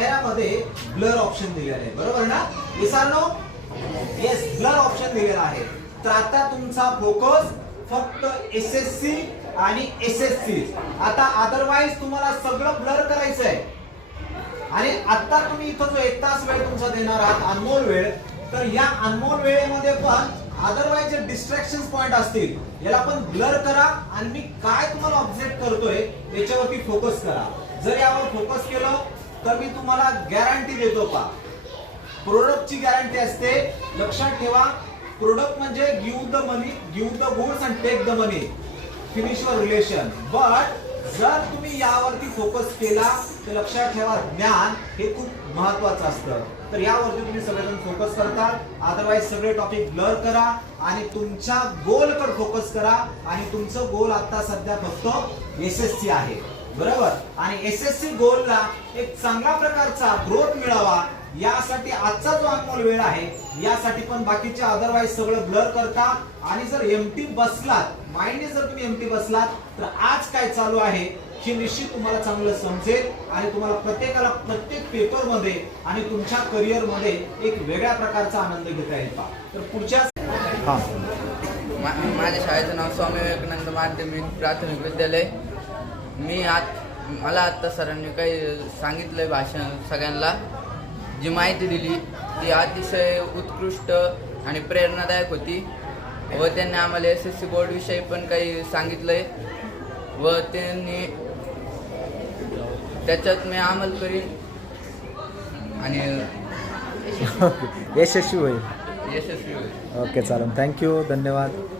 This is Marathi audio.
कॅमेरामध्ये ब्लर ऑप्शन दिलेलं आहे. बरोबर ना? विसरलो येस ब्लर ऑप्शन दिलेला आहे. तर आता तुमचा फोकस फक्त एस एस सी आणि एस एस सी आता अदरवाईज तुम्हाला सगळं ब्लर करायचं आहे. आणि आता तुम्ही इथं जो एक तास वेळ तुमचा देणार आहात अनमोल वेळ तर या अनमोल वेळेमध्ये पण अदरवाईज जे डिस्ट्रॅक्शन पॉइंट असतील याला पण ब्लर करा आणि मी काय तुम्हाला ऑब्जेक्ट करतोय याच्यावरती फोकस करा. जर यावर फोकस केलं तर मी तुम्हाला गॅरंटी देतो पा प्रोडक्टची गॅरंटी असते. लक्षात ठेवा प्रोडक्ट म्हणजे give the money give the goods and take the money finish your relation but जर तुम्ही यावरती फोकस केला तर लक्षात ठेवा ज्ञान हे खूप महत्वाचं असतं. तर यावरती तुम्ही सगळेजण फोकस करता. अदरवाईज सगळे टॉपिक ब्लर करा आणि तुमच्या गोलकडे फोकस करा आणि तुमचं गोल आता सध्या फक्त एस एस सी आहे. बरोबर? आणि एस एस सी गोलला एक चांगल्या प्रकारचा ग्रोथ मिळावा यासाठी आजचा जो अनमोल वेळ आहे यासाठी पण बाकीचे अदरवाईज सगळं ब्लर करता. आणि जर एमटी बसलात माइंडने जर तुम्ही एमटी बसलात तर आज काय चालू आहे हे निश्चित तुम्हाला चांगलं समजेल. आणि तुम्हाला प्रत्येकाला प्रत्येक पेपरमध्ये आणि तुमच्या करिअरमध्ये एक वेगळ्या प्रकारचा आनंद घेता येईल पहा. तर पुढच्या हा. मा माझ्या शाळेचं नाव स्वामी विवेकानंद माध्यमिक प्राथमिक विद्यालय. मी आत मला आत्ता सरांनी काही सांगितलंय भाषण सगळ्यांना. जी माहिती दिली ती अतिशय उत्कृष्ट आणि प्रेरणादायक होती. व त्यांनी आम्हाला एस एस सी बोर्डविषयी पण काही सांगितलंय. व त्यांनी त्याच्यात मी अंमल करीन. आणि यशस्वी होईल. यशस्वी होईल. ओके चालेल. थँक्यू धन्यवाद.